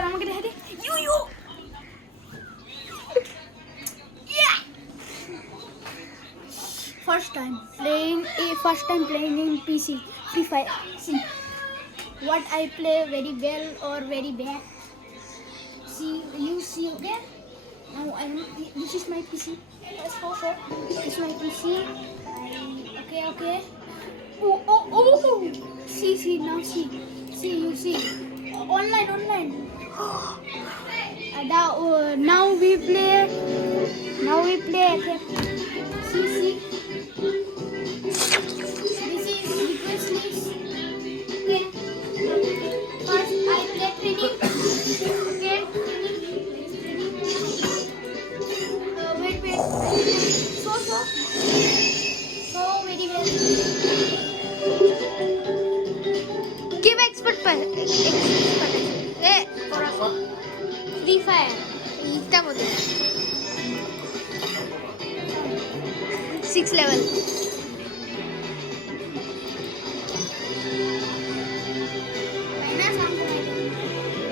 একবার আমাকে দেখা দে you you first time playing in PC Free Fire. See what I play very well or very bad. See you see okay. Now this is my PC. Let's go. This is my PC. Okay. Oh. See now see you see online. Now we play. Okay. See. This is request list. Okay. First I play training. Okay. Wait. So very well. Give expert Free Fire. इतना मुझे 6 level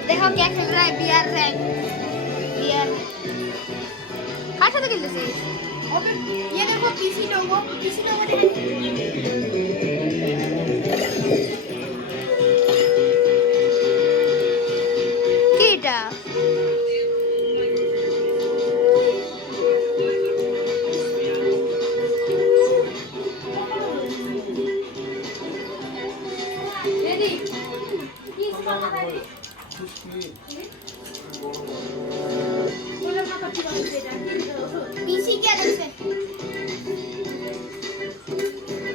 देखो क्या खेल रहा है B R rank B R अच्छा तो खेलते से अबे ये देखो पीसी लोगो कीटा रेडी किस बात है पीसी क्या करছে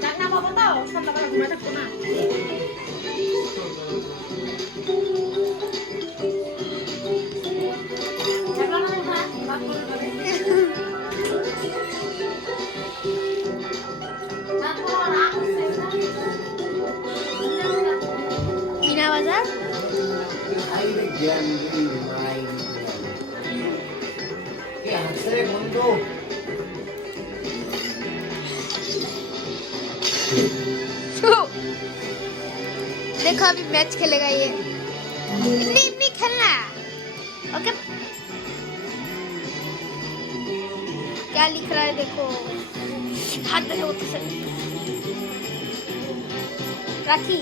রান্না বাবা দাও সন্ধ্যাবেলা ঘুমায় থাকবো না मीना बाजार देखो अभी मैच खेलेगा ये इतनी खेलना ओके क्या लिख रहा है देखो हाथ दे वो तो राखी